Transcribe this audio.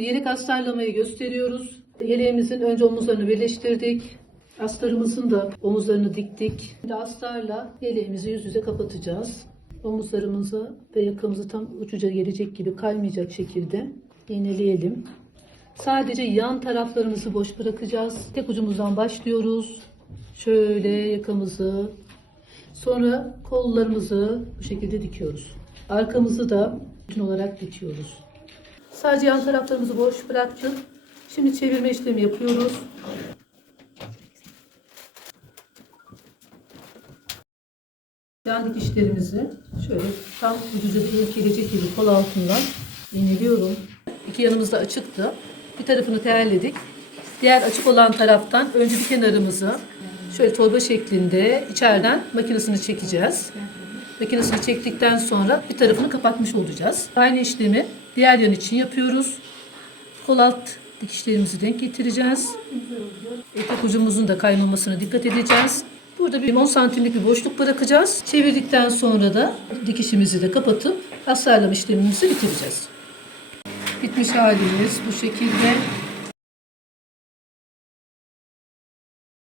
Yelek astarlamayı gösteriyoruz. Yeleğimizin önce omuzlarını birleştirdik. Astarımızın da omuzlarını diktik. Şimdi astarla yeleğimizi yüz yüze kapatacağız. Omuzlarımızı ve yakamızı tam uçuca gelecek gibi kaymayacak şekilde iğneleyelim. Sadece yan taraflarımızı boş bırakacağız. Tek ucumuzdan başlıyoruz. Şöyle yakamızı, sonra kollarımızı bu şekilde dikiyoruz. Arkamızı da bütün olarak dikiyoruz. Sadece yan taraflarımızı boş bıraktık. Şimdi çevirme işlemi yapıyoruz. Yan dikişlerimizi şöyle tam ucuza denk gelecek gibi kol altından iğneliyorum. İki yanımız da açıktı. Bir tarafını terledik. Diğer açık olan taraftan önce bir kenarımızı şöyle torba şeklinde içeriden makinesini çekeceğiz. Makinesini çektikten sonra bir tarafını kapatmış olacağız. Aynı işlemi diğer yan için yapıyoruz. Kol alt dikişlerimizi denk getireceğiz. Etek ucumuzun da kaymamasına dikkat edeceğiz. Burada bir 10 santimlik bir boşluk bırakacağız. Çevirdikten sonra da dikişimizi de kapatıp astarlama işlemimizi bitireceğiz. Bitmiş halimiz bu şekilde.